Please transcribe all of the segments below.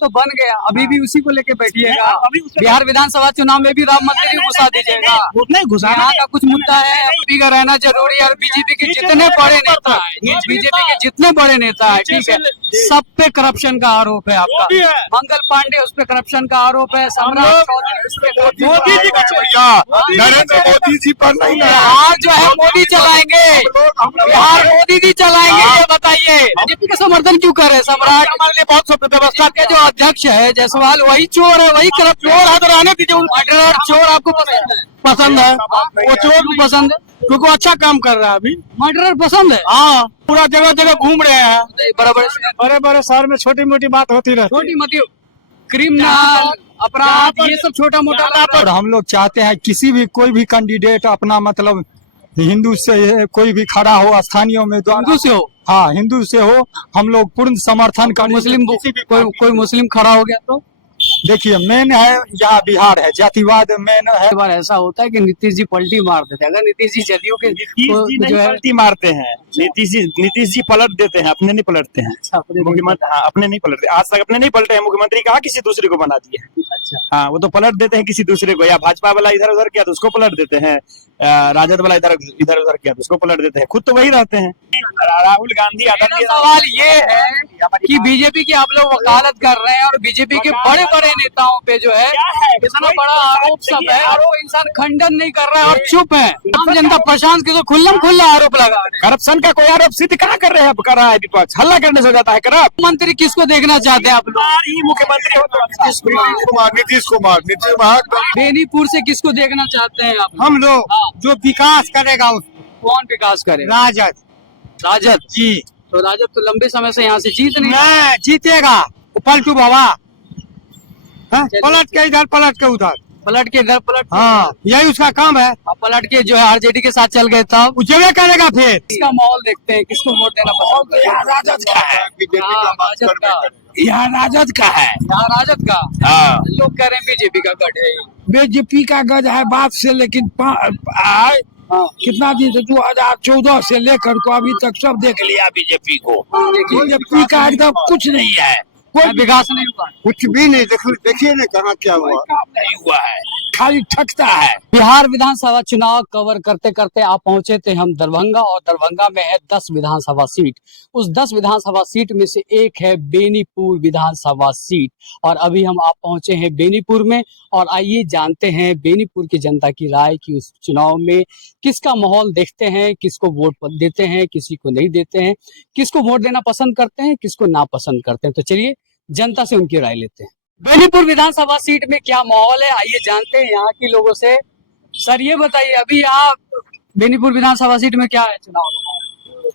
तो बन गया, अभी भी उसी को लेके बैठिएगा। बिहार विधानसभा चुनाव में भी राम मंदिर ही घुसा दीजिएगा। नहीं घुसा, यहाँ का कुछ मुद्दा है, एमपी का रहना जरूरी है। और बीजेपी के जितने बड़े नेता है, बीजेपी के जितने बड़े नेता है, ठीक है, सब पे करप्शन का आरोप है आपका। मंगल पांडे उस पे करप्शन का आरोप है, सम्राट चौधरी उस पे मोदी जी का नरेंद्र मोदी जी पर नहीं है। बिहार जो है मोदी चलाएंगे, बिहार मोदी जी चलाएंगे। ये बताइए बीजेपी का समर्थन क्यों करे? सम्राट हमारे लिए बहुत सब व्यवस्था के जो अध्यक्ष है जायसवाल, वही चोर है, वही करप्ट चोर है। तो रहने दीजिए, मर्डरर चोर आपको पसंद है? पसंद है, वो चोर भी पसंद है क्योंकि वो अच्छा काम कर रहा है। अभी मर्डरर पसंद है। हाँ, पूरा जगह जगह घूम रहे हैं। बड़े बड़े शहर में छोटी मोटी बात होती रहती है। छोटी मोटी क्रिमिनल अपराध ये सब छोटा मोटा। और हम लोग चाहते हैं किसी भी कोई भी कैंडिडेट अपना मतलब हिंदू से कोई भी खड़ा हो, स्थानीय उम्मीदवार हिंदू से हो। हाँ, हिंदू से हो, हम लोग पूर्ण समर्थन कर। मुस्लिम कोई मुस्लिम खड़ा हो गया तो देखिए, मेन है यहाँ बिहार है, जातिवाद मेन है। कई बार ऐसा होता है कि नीतीश जी पलटी मार देते हैं। अगर नीतीश जी जदयू के नहीं पलटी मारते हैं, नीतीश जी पलट देते हैं, अपने नहीं पलटते हैं। मुख्यमंत्री हाँ अपने नहीं पलटते, आज तक अपने नहीं पलटे हैं। मुख्यमंत्री कहा किसी दूसरे को बना दिए। अच्छा हाँ, वो तो पलट देते हैं किसी दूसरे को, या भाजपा वाला इधर उधर किया तो उसको पलट देते हैं, राजद वाला इधर उधर किया तो उसको पलट देते हैं, खुद तो वही रहते हैं। राहुल गांधी सवाल ये है कि बीजेपी की आप लोग वकालत कर रहे हैं और बीजेपी के बड़े बड़े नेताओं पे जो है इतना बड़ा आरोप सब है और वो इंसान खंडन नहीं कर रहा है और चुप है। आम जनता प्रशांत के तो खुल्लम खुल्ला आरोप लगा। करप्शन का कोई आरोप सिद्ध कहाँ कर रहे हैं? कर रहा है विपक्ष, हल्ला करने से जाता है। करप्ट मंत्री किसको देखना चाहते हैं आप लोग? मुख्यमंत्री हो तो नीतीश कुमार बेनीपुर से किसको देखना चाहते हैं आप? हम लोग जो विकास करेगा उसको। कौन विकास करेगा? राजद जी। तो राजद तो लंबे समय से यहाँ से जीत नहीं जीतेगा, पलटू बाबा। पलट के इधर, पलट के उधर, पलट के इधर, पलट हाँ, यही उसका काम है। पलट के जो है आरजेडी के साथ चल गए तब उजवे करेगा। फिर इसका माहौल देखते हैं, किसको वोट देना पसंद है? राजद का है, राजद का, यहाँ राजद का है। राजद का। हाँ, लोग कह रहे हैं बीजेपी का गढ़ है। बीजेपी का गज है बात से, लेकिन कितना दिन से 2014 से लेकर को अभी तक सब देख लिया बीजेपी को। बीजेपी का एकदम कुछ नहीं है, कोई विकास नहीं हुआ, कुछ भी नहीं। देखिए ना कहाँ क्या हुआ, काम नहीं हुआ है, खाली ठगता है। बिहार विधानसभा चुनाव कवर करते करते आप पहुंचे थे हम दरभंगा, और दरभंगा में है 10 विधानसभा सीट। उस 10 विधानसभा सीट में से एक है बेनीपुर विधानसभा सीट, और अभी हम आप पहुंचे हैं बेनीपुर में। और आइए जानते हैं बेनीपुर की जनता की राय कि उस चुनाव में किसका माहौल देखते हैं, किसको वोट देते हैं, किसी को नहीं देते हैं, किसको वोट देना पसंद करते हैं, किसको नापसंद करते हैं। तो चलिए जनता से उनकी राय लेते हैं। बेनीपुर विधानसभा सीट में क्या माहौल है, आइए जानते हैं यहाँ के लोगों से। सर ये बताइए, अभी यहाँ बेनीपुर विधानसभा सीट में क्या है चुनाव?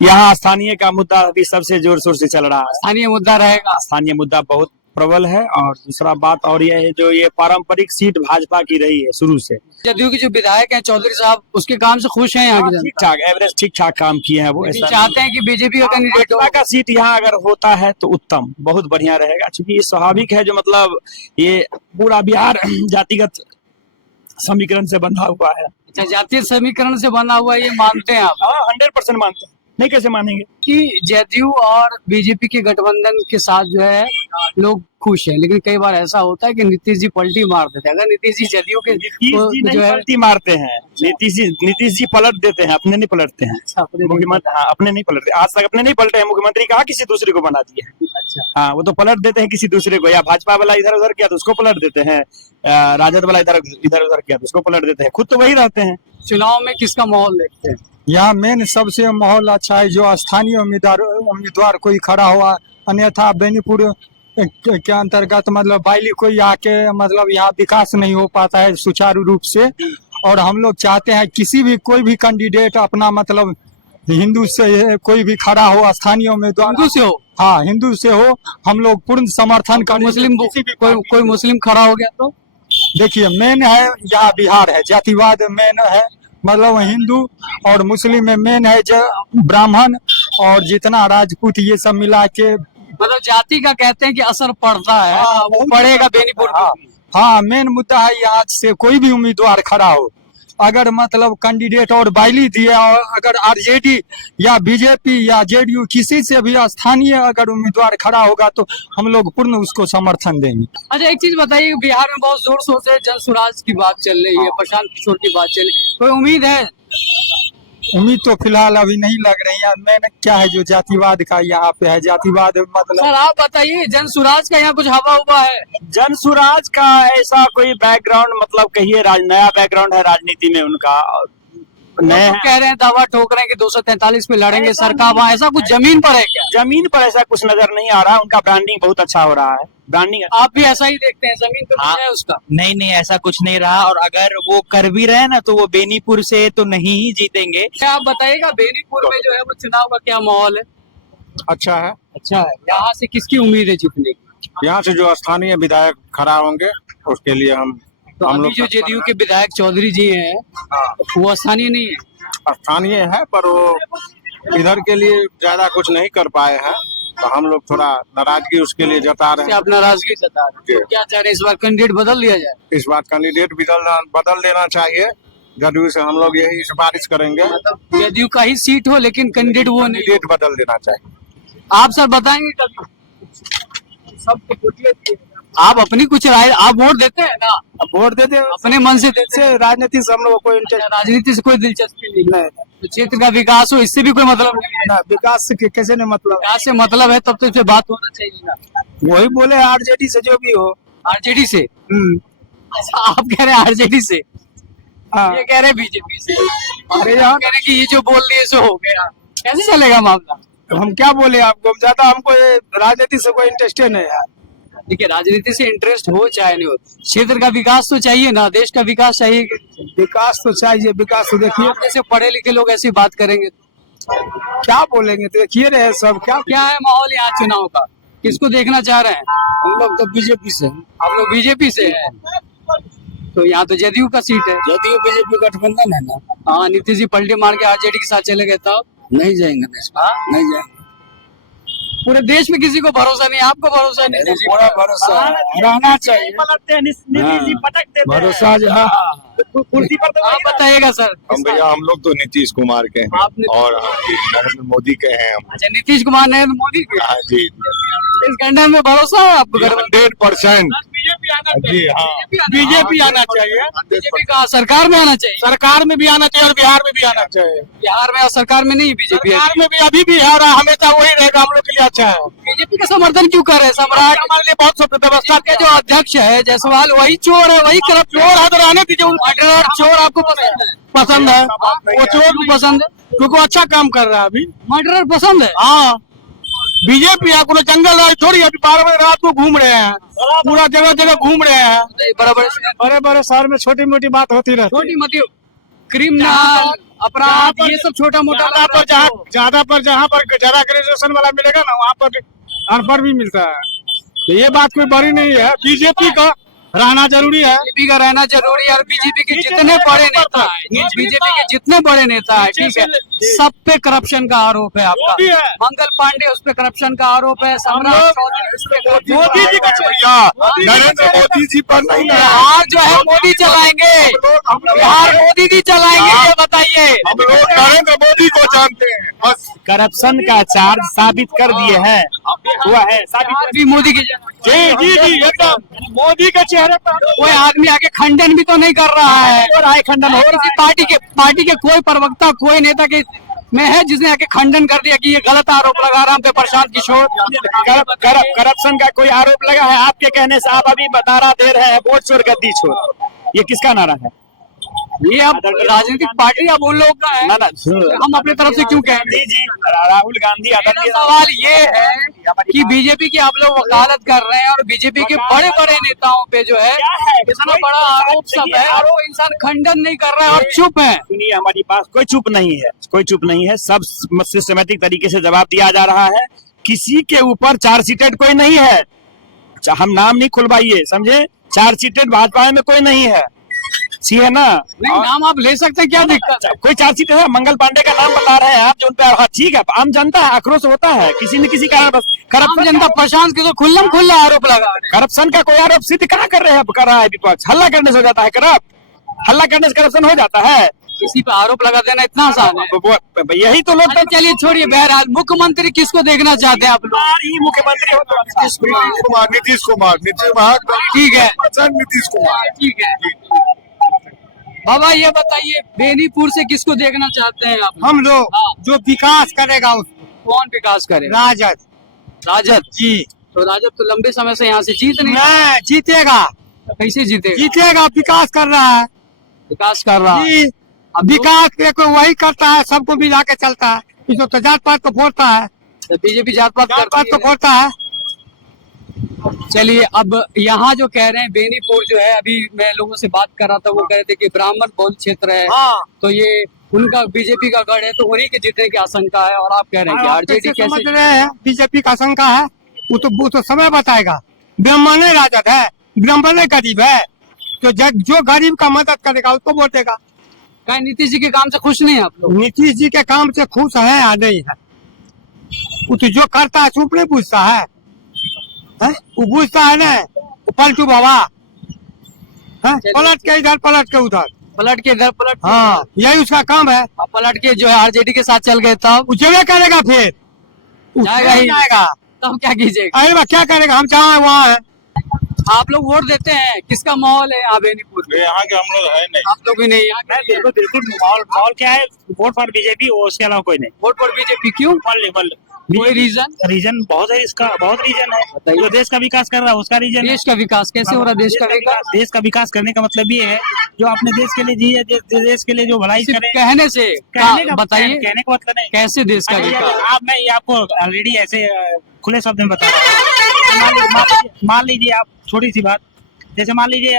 यहाँ स्थानीय का मुद्दा अभी सबसे जोर शोर से चल रहा है। स्थानीय मुद्दा रहेगा। स्थानीय मुद्दा बहुत प्रबल है। और दूसरा बात और यह है, जो ये पारंपरिक सीट भाजपा की रही है शुरू से। जदयू के जो विधायक हैं चौधरी साहब, उसके काम से खुश हैं यहाँ की जनता? ठीक ठाक एवरेज, ठीक ठाक काम किए हैं वो। ऐसा चाहते हैं कि बीजेपी का कैंडिडेट भाजपा का सीट यहाँ अगर होता है तो उत्तम, बहुत बढ़िया रहेगा। क्योंकि ये स्वाभाविक है, जो मतलब ये पूरा बिहार जातिगत समीकरण से बंधा हुआ है। अच्छा, जातीय समीकरण से बना हुआ ये मानते हैं आप? 100% मानते हैं, नहीं कैसे मानेंगे। कि जदयू और बीजेपी के गठबंधन के साथ जो है लोग खुश हैं, लेकिन कई बार ऐसा होता है कि नीतीश जी पलटी मार देते हैं। अगर नीतीश जी जदयू के जो है पलटी मारते हैं, नीतीश जी पलट देते हैं, अपने नहीं पलटते हैं। मुख्यमंत्री हाँ अपने नहीं पलटते, आज तक अपने नहीं पलटे हैं। मुख्यमंत्री कहा किसी दूसरे को बना दिए। अच्छा हाँ, वो तो पलट देते हैं किसी दूसरे को, या भाजपा वाला इधर उधर किया तो उसको पलट देते हैं, राजद वाला इधर उधर किया तो उसको पलट देते हैं, खुद तो वही रहते हैं। चुनाव में किसका माहौल देखते हैं? यहाँ मेन सबसे माहौल अच्छा है जो स्थानीय उम्मीदवार कोई खड़ा हुआ, अन्यथा बेनीपुर के अंतर्गत मतलब बाइली कोई आके मतलब यहाँ विकास नहीं हो पाता है सुचारू रूप से। और हम लोग चाहते हैं किसी भी कोई भी कैंडिडेट अपना मतलब हिंदू से कोई भी खड़ा हो, स्थानीय उम्मीदवार हिंदू से हो। हाँ, हिंदू से हो, हम लोग पूर्ण समर्थन कर। मुस्लिम कोई मुस्लिम खड़ा हो गया तो देखिए, मेन है यहाँ बिहार है, जातिवाद मेन है, मतलब हिंदू और मुस्लिम में मेन है जो ब्राह्मण और जितना राजपूत ये सब मिला के, मतलब जाति का कहते हैं कि असर पड़ता है। वो पड़ेगा बेनीपुर। हाँ, मेन मुद्दा है यहाँ से कोई भी उम्मीदवार खड़ा हो, अगर मतलब कैंडिडेट और बाइली दिया, और अगर आरजेडी या बीजेपी या जेडीयू किसी से भी स्थानीय अगर उम्मीदवार खड़ा होगा तो हम लोग पूर्ण उसको समर्थन देंगे। अच्छा, एक चीज बताइए, बिहार में बहुत जोर शोर से जन स्वराज की बात चल रही है, प्रशांत किशोर की बात चल रही है, कोई उम्मीद है? उम्मीद तो फिलहाल अभी नहीं लग रही है। मैंने क्या है जो जातिवाद का यहाँ पे है, जातिवाद मतलब सर आप बताइए, जन स्वराज का यहाँ कुछ हवा हुआ है? जन स्वराज का ऐसा कोई बैकग्राउंड मतलब कहिए नया बैकग्राउंड है राजनीति में उनका, नए लोग कह रहे हैं, दावा ठोक रहे हैं कि 243 पे लड़ेंगे सरकार, वहाँ ऐसा कुछ जमीन पर है क्या? जमीन पर ऐसा कुछ नजर नहीं आ रहा। उनका ब्रांडिंग बहुत अच्छा हो रहा है, ब्रांडिंग। आप भी ऐसा ही देखते हैं, जमीन पर कुछ है उसका? नहीं नहीं, ऐसा कुछ नहीं रहा। और अगर वो कर भी रहे ना तो वो बेनीपुर से तो नहीं ही जीतेंगे। क्या आप बताइएगा, बेनीपुर में जो है वो चुनाव का क्या माहौल है? अच्छा है। अच्छा है, यहाँ से किसकी उम्मीद है जीतने की? यहाँ से जो स्थानीय विधायक खड़ा होंगे उसके लिए हम तो अभी जो जेडीयू के विधायक चौधरी जी हैं, वो स्थानीय नहीं है? स्थानीय है, पर वो इधर के लिए ज्यादा कुछ नहीं कर पाए हैं, तो हम लोग थोड़ा नाराजगी उसके लिए जता रहे से हैं। आप नाराजगी जता रहे हैं, तो क्या चाह रहे हैं इस बार कैंडिडेट बदल दिया जाए? इस बार कैंडिडेट बदल देना चाहिए। जदयू से हम लोग यही सिफारिश करेंगे, मतलब जेडीयू का ही सीट हो लेकिन कैंडिडेट वो नहीं। कैंडिडेट बदल देना चाहिए। आप सर बताएंगे कभी? सब तो पूछिए, आप अपनी कुछ राय, आप वोट देते हैं ना? अब वोट देते अपने मन से देते हैं? राजनीति से हम लोग को कोई इंटरेस्ट राजनीति से कोई दिलचस्पी नहीं है, तो क्षेत्र का विकास हो इससे भी कोई मतलब नहीं है ना, विकास से कैसे नहीं मतलब। विकास से मतलब है तब तो इससे बात होना चाहिए ना। वही बोले आरजेडी से जो भी हो। आरजेडी से? अच्छा, आप कह रहे हैं आरजेडी से, ये कह रहे हैं बीजेपी से। अरे यार, कह रहे हैं कि ये जो बोल दिए सो हो गया, कैसे चलेगा मामला? हम क्या बोले आपको, ज्यादा हमको राजनीति से कोई इंटरेस्ट नहीं है। देखिए, राजनीति से इंटरेस्ट हो चाहे नहीं हो, क्षेत्र का विकास तो चाहिए ना, देश का विकास चाहिए। विकास तो चाहिए, विकास तो देखिए। आप जैसे पढ़े लिखे लोग ऐसी बात करेंगे तो क्या बोलेंगे, देखिए रहे सब। क्या है माहौल यहाँ चुनाव का, किसको देखना चाह रहे हैं? हम लोग तो बीजेपी से। आप लोग बीजेपी से हैं, तो यहाँ तो जेडीयू का सीट है। जदयू बीजेपी गठबंधन है ना। हाँ, नीतीश जी पलटे मार के आरजेडी के साथ चले गए तब नहीं जाएंगे, नहीं जाएंगे। पूरे देश में किसी को भरोसा नहीं, आपको भरोसा नहीं? पूरा भरोसा रहना चाहिए। भरोसा जो है कुर्सी पर। आप बताइएगा सर। हम लोग तो नीतीश कुमार के हैं आपने- और नरेंद्र मोदी के हैं हम। अच्छा, नीतीश कुमार नरेंद्र मोदी के हाँ जी, इस गठबंधन में भरोसा है आपको? 100%। जी हाँ, बीजेपी आना चाहिए, बीजेपी का सरकार में आना चाहिए, सरकार में भी आना चाहिए और बिहार में भी आना चाहिए। बिहार में और सरकार में नहीं बीजेपी है। बिहार में भी अभी भी है, हमेशा वही रहेगा, हम लोग के लिए अच्छा है। बीजेपी का समर्थन क्यों कर रहे हैं? सम्राट हमारे लिए बहुत सब व्यवस्था के जो अध्यक्ष है जायसवाल, वही चोर है, वही करप्ट चोर है तो रहने दीजिए। मर्डरर चोर आपको पसंद है? पसंद है, वो चोर को पसंद है क्योंकि अच्छा काम कर रहा है अभी। मर्डरर पसंद है? हाँ, बीजेपी है, कोनो जंगल राज थोड़ी है। 12 बजे रात को घूम रहे हैं, पूरा जगह जगह घूम रहे हैं। बराबर बड़े बड़े शहर में छोटी मोटी बात होती रहती है। छोटी मोटी क्रिमिनल अपराध ये सब छोटा मोटा ज्यादा पर जहाँ पर ज्यादा ग्रेजुएशन वाला मिलेगा ना, वहाँ पर अनपढ़ भी मिलता है। तो ये बात कोई बड़ी नहीं है। बीजेपी का रहना जरूरी है। बीजेपी का रहना जरूरी है। और बीजेपी के जितने बड़े नेता है, बीजेपी के जितने बड़े नेता है, ठीक है, सब पे करप्शन का आरोप है आपका। भी है। मंगल पांडे उस पे करप्शन का आरोप है, सम्राट चौधरी उस पे corruption मोदी जी का छोड़िया, नरेंद्र मोदी जी पर नहीं है। बिहार जो है मोदी चलाएंगे, बिहार मोदी जी चलाएंगे, ये बताइए। हम लोग नरेंद्र मोदी को जानते हैं बस। करप्शन का चार्ज साबित कर दिए हैं, हुआ है साबित। बिहार भी मोदी की जी जी जी, एकदम मोदी के चेहरे पर। कोई आदमी आके खंडन भी तो नहीं कर रहा है, और आए खंडन हो रहा है। पार्टी के कोई प्रवक्ता, कोई नेता के में है जिसने आके खंडन कर दिया कि ये गलत आरोप लगा रहा हम पे प्रशांत किशोर? करप्शन का कोई आरोप लगा है आपके कहने से? आप अभी नारा दे रहे हैं वोट चोर गद्दी छोड़, ये किसका नारा है? ये अब राजनीतिक पार्टी अब उन लोगों का है, ना हम अपने तरफ से क्यों कहेंगे? जी राहुल गांधी मेरा आदरणीय। सवाल ये है कि बीजेपी की आप लोग वकालत कर रहे हैं और बीजेपी के बड़े बड़े नेताओं पे जो है इतना बड़ा आरोप सब है और वो इंसान खंडन नहीं कर रहा है और चुप है। सुनिए हमारी बात, कोई चुप नहीं है, कोई चुप नहीं है। सब सिस्टमेटिक तरीके से जवाब दिया जा रहा है। किसी के ऊपर चार्जशीटेड कोई नहीं है। हम नाम नहीं खुलवाइए, समझे? चार्जशीटेड भाजपा में कोई नहीं है, सी है ना? नहीं, नाम आप ले सकते हैं, क्या दिक्कत है? कोई चार्जशीट है? मंगल पांडे का नाम बता रहे हैं आप, जो उन पे। हाँ ठीक है, आम जनता है, आक्रोश होता है किसी न किसी कारण। बस आम करप्शन जनता प्रशांत किशोर खुल्लम खुल्ला आरोप लगा रहे हैं। करप्शन का कोई आरोप सिद्ध कहाँ कर रहे हैं? कर रहा है विपक्ष, हल्ला करने से हो जाता है करप्ट। हल्ला करने से करप्शन हो जाता है? किसी पे आरोप लगा देना इतना आसान है? यही तो लोग अच्छा, चलिए छोड़िए, बहरहाल मुख्यमंत्री किसको देखना चाहते हैं आप लोग? ही मुख्यमंत्री हो तो अच्छा। नीतीश कुमार ठीक है, नीतीश कुमार। ठीक है। बाबा ये बताइए, बेनीपुर से किसको देखना चाहते हैं आप? हम लोग हाँ। जो विकास करेगा कौन विकास करे? राजद राजद जी तो राजद तो लंबे समय से यहाँ से जीत नहीं, नहीं जीतेगा, कैसे जीतेगा? जीतेगा, विकास कर रहा है विकास कर रहा है। जी। विकास देखो वही करता है, सबको मिला के चलता है, इसको तो जात पात को फोड़ता है, बीजेपी जात पात जात पात करती को है। फोड़ता है। चलिए, अब यहाँ जो कह रहे हैं बेनीपुर जो है, अभी मैं लोगों से बात कर रहा था, वो कह रहे थे कि ब्राह्मण बहुल क्षेत्र है, हाँ तो ये उनका बीजेपी का गढ़ है, तो उन्हीं के जीतने की आशंका है। और आप कह रहे हैं कि आप आरजेडी कैसे समझ कैसे? रहे हैं? बीजेपी का शंका है, वो तो समय बताएगा। ब्राह्मण राजद है, ब्राह्मण गरीब है, तो जो गरीब का मदद करेगा उसको वोट देगा। क्या नीतीश जी के काम से खुश नहीं है आप लोग? नीतीश जी के काम से खुश है या नहीं है? वो तो जो करता है चुप नहीं पूछता है, वो पूछता है ना, वो पलटू बाबा है, पलट के इधर पलट के उधर, पलट के इधर पलट के हाँ यही उसका काम है। अब पलट के जो है आरजेडी के साथ चल गए, तब वो जगह करेगा, फिर जाएगा ही। जाएगा। तब क्या कीजिएगा? अरे क्या करेगा, हम जहाँ है वहाँ है। आप लोग वोट देते हैं, किसका माहौल है यहाँ बेनीपुर में? यहाँ के हम लोग है नहीं। आप लोग भी नहीं? यहाँ बिल्कुल बिल्कुल माहौल क्या है? वोट फॉर बीजेपी, उसके अलावा कोई नहीं। वोट पर बीजेपी क्यों? कोई रीजन? रीजन बहुत है, इसका बहुत रीजन है। बताइए। जो देश का विकास कर रहा है उसका रीजन है। देश का विकास कैसे हो रहा है? देश का विकास देश का विकास करने का मतलब ये है, जो अपने देश के लिए जिए, देश के लिए जो भलाई सिर्फ करे। कहने से कहने का बताइए, कहने का मतलब नहीं। कैसे देश का अच्छा, विकास? आप मैं ये आपको ऑलरेडी ऐसे खुले शब्द में बता रहा हूँ। मान लीजिए आप, छोटी सी बात, जैसे मान लीजिए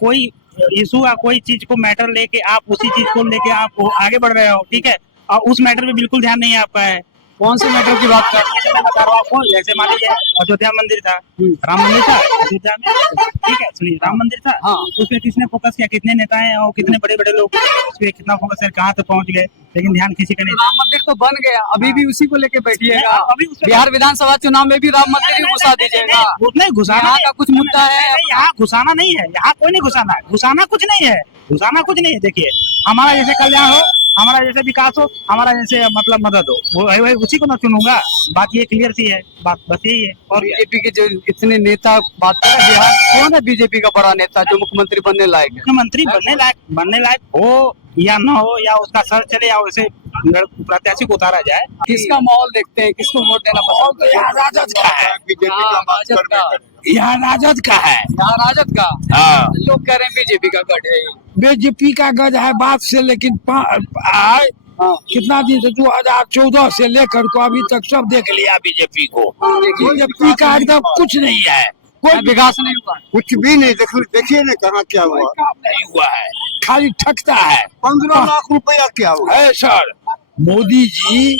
कोई इशू या कोई चीज को मैटर लेके आप उसी चीज को लेके आप आगे बढ़ रहे हो, ठीक है, और उस मैटर पे बिल्कुल ध्यान नहीं आपका है। कौन से मैटर की बात कर रहे हैं? मैं बता रहा हूँ आपको, जैसे मान लीजिए अयोध्या मंदिर था, राम मंदिर था अयोध्या में, ठीक है, सुनिए, राम मंदिर था, हाँ। उसपे किसने फोकस किया? कितने नेता हैं और कितने बड़े बड़े लोग उसपे कितना फोकस है, कहाँ तक पहुंच गए, लेकिन ध्यान किसी का नहीं। राम मंदिर तो बन गया, अभी भी उसी को लेके बैठिएगा। अभी उसपे- बिहार विधानसभा चुनाव में भी राम मंदिर ही घुसा दीजिएगा। नहीं घुसाना, यहाँ का कुछ मुद्दा है? यहाँ घुसाना नहीं है, यहाँ कोई नहीं घुसाना है, घुसाना कुछ नहीं है, घुसाना कुछ नहीं है। देखिए, हमारा जैसे कल्याण हो, हमारा जैसे विकास हो, हमारा जैसे मतलब मदद हो, वो वही उसी को ना चुनूंगा। बात ये क्लियर सी है, बात बस यही है। और बीजेपी के जो इतने नेता बात कर रहे हैं, बिहार कौन है बीजेपी का बड़ा नेता जो मुख्यमंत्री बनने लायक है? मुख्यमंत्री बनने लायक हो या न हो, या उसका सर चले, या वैसे प्रत्याशी को उतारा जाए। किसका माहौल देखते हैं, किसको वोट देना पसंद है? यहाँ राजद का है, बीजेपी हाँ, का बात राजद करबे का। करे। यहाँ राजद का है। यहाँ राजद का। हाँ। लोग कह रहे हैं बीजेपी का गढ़ है। बीजेपी का गज है बात से, लेकिन हाँ, कितना दिन से 2014 से लेकर को अभी तक सब देख लिया बीजेपी को। देखिए, बीजेपी का एकदम कुछ नहीं है, कोई विकास नहीं हुआ। कुछ भी नहीं, देखिए ना कहाँ क्या हुआ। काम नहीं हुआ है, खाली ठगता है। 15 लाख रुपया क्या हुआ? है सर, मोदी जी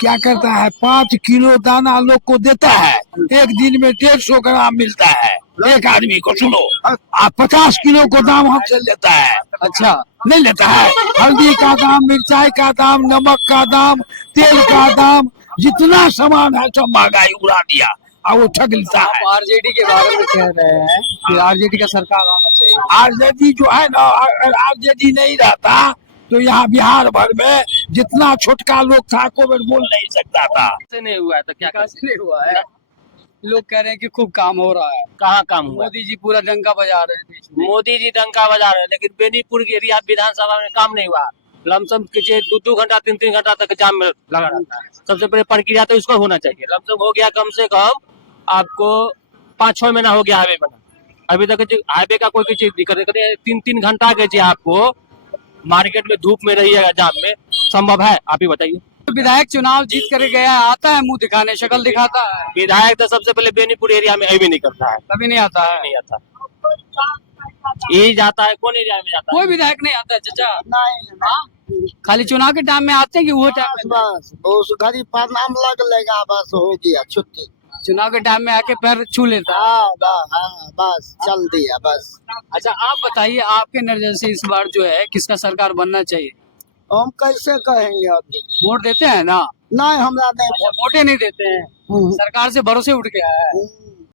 क्या करता है, 5 किलो दाना लोग को देता है, एक दिन में 150 ग्राम मिलता है एक आदमी को। सुनो, आप 50 किलो को दाम हमसे लेता है, अच्छा, नहीं लेता है। हल्दी का दाम, मिर्चाई का दाम, नमक का दाम, तेल का दाम, जितना सामान है सब महंगाई उड़ा दिया और वो ठग लेता है। आप आरजेडी के बारे में कह रहे हैं कि आरजेडी का सरकार आना चाहिए। आरजेडी जो है ना, अगर आरजेडी नहीं रहता तो यहाँ बिहार भर में जितना छोटका लोग था कोई बोल नहीं सकता था। से नहीं हुआ है तो क्या विकास नहीं हुआ है? लोग कह रहे हैं कि खूब काम हो रहा है। कहाँ काम हुआ? मोदी जी पूरा डंका बजा रहे हैं देश में। मोदी जी डंका बजा रहे हैं, लेकिन बेनीपुर के एरिया विधानसभा में काम नहीं हुआ। लमसम कीजिए 2-2 घंटा 3-3 घंटा तक जाम में लगा रहता है। सबसे पहले प्रक्रिया तो इसको होना चाहिए। लमसम हो गया कम से कम आपको 5-6 महीना हो गया हाईवे बना, अभी तक हाईवे का कोई चीज दिक्कत नहीं। 3-3 घंटा के आपको मार्केट में धूप में रहिएगा, जाम में, संभव है? आप ही बताइए। विधायक चुनाव जीत कर गया है, आता है मुंह दिखाने, शक्ल दिखाता है? विधायक तो सबसे पहले बेनीपुर एरिया में अभी नहीं करता है, कभी नहीं आता है। नहीं आता। यही जाता है, कौन एरिया में जाता है? कोई विधायक नहीं आता है चाचा? नहीं, खाली चुनाव के टाइम में आते हैं कि वो टाइम में? बस उस घड़ी पर नाम लग लेगा, बस हो गया छुट्टी। चुनाव के टाइम में आके पैर छू लेता है। हाँ, बस चल दिया बस। अच्छा, आप बताइए, आपके नजर से इस बार जो है किसका सरकार बनना चाहिए? हम कैसे कहेंगे अभी? वोट देते हैं ना? नहीं, हमरा नहीं। वोटे नहीं देते हैं, सरकार से भरोसे उठ गया है।